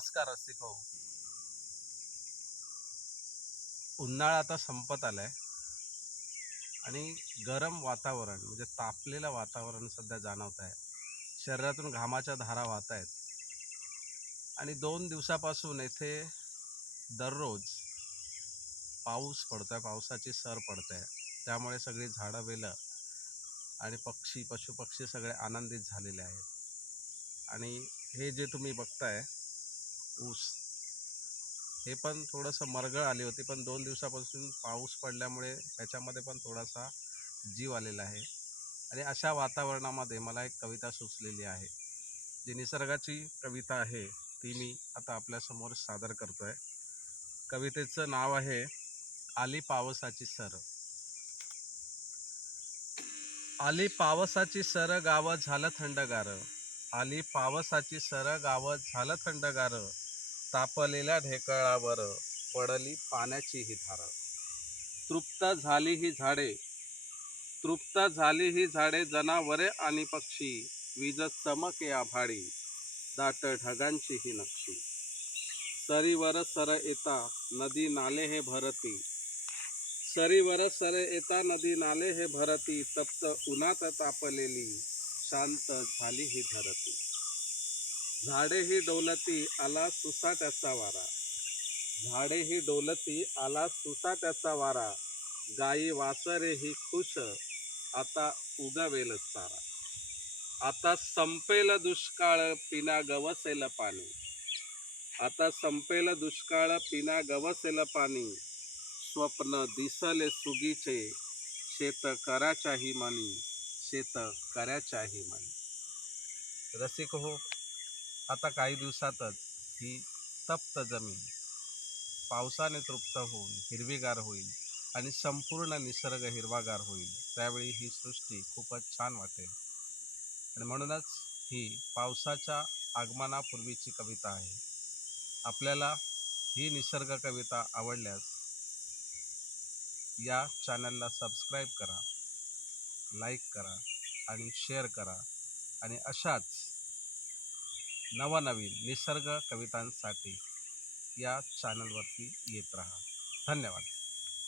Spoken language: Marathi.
नमस्कार रसिक हो? उन्हाळा आता संपत आलाय. आणि गरम वातावरण म्हणजे तापलेलं वातावरण सध्या जाणवत आहे. शरीरातून घामाच्या धारा वाहत आहेत. आणि दोन दिवसापासून येथे दररोज पाऊस पडतोय पावसाची सर पडते त्यामुळे सगळी झाडं वेलं आणि पक्षी पशुपक्षी सगळे आनंदित झालेले आहेत. आणि हे जे तुम्ही बघताय ऊस. हे पण थोडंसं मरगळ आली होती पण दोन दिवसापासून पाऊस पडल्यामुळे त्याच्यामध्ये पण थोडासा जीव आलेला आहे. आणि अशा वातावरणामध्ये मला एक कविता सुचलेली आहे जी निसर्गाची कविता आहे ती मी आता आपल्यासमोर सादर करतो आहे कवितेचं नाव आहे आली पावसाची सर. आली पावसाची सर गावं झालं थंडगार. आली पावसाची सर गावं झालं थंडगार. तापलेल्या ढेकळावर पडली पाण्याची ही धार. तृप्त झाली ही झाडे तृप्त झाली ही झाडे जनावरे आणि पक्षी वीज चमके आभाळी दाट ढगांची ही नक्षी. सरीवर सर येता नदी नाले हे भरती. सरीवर सर येता नदी नाले हे भरती. तप्त उन्हात तापलेली शांत झाली ही धरती. झाडे ही डोलती आला सुसा त्याचा वारा. झाडे ही डोलती आला सुसा त्याचा वारा. गाई वासरे ही खुश आता उगवेल चारा आता संपेल दुष्काळ पिना गवसेल पाणी. आता संपेल दुष्काळ पिना गवसेल पाणी. स्वप्न दिसले सुगीचे शेत कराच्याही मानी शेत कराच्याही मानी. रसिक हो. आता काही दिवसातच ही तप्त जमीन पावसाने तृप्त होऊन हिरवीगार होईल आणि संपूर्ण निसर्ग हिरवागार होईल. त्यावेळी ही सृष्टी खूपच छान वाटेल. आणि म्हणूनच ही पावसाच्या आगमनापूर्वीची कविता आहे. आपल्याला ही निसर्ग कविता आवडल्यास या चॅनलला सबस्क्राईब करा लाईक करा आणि शेअर करा आणि अशाच नवनवीन निसर्ग कवितांसाठी या चॅनलवरती येत राहा. धन्यवाद.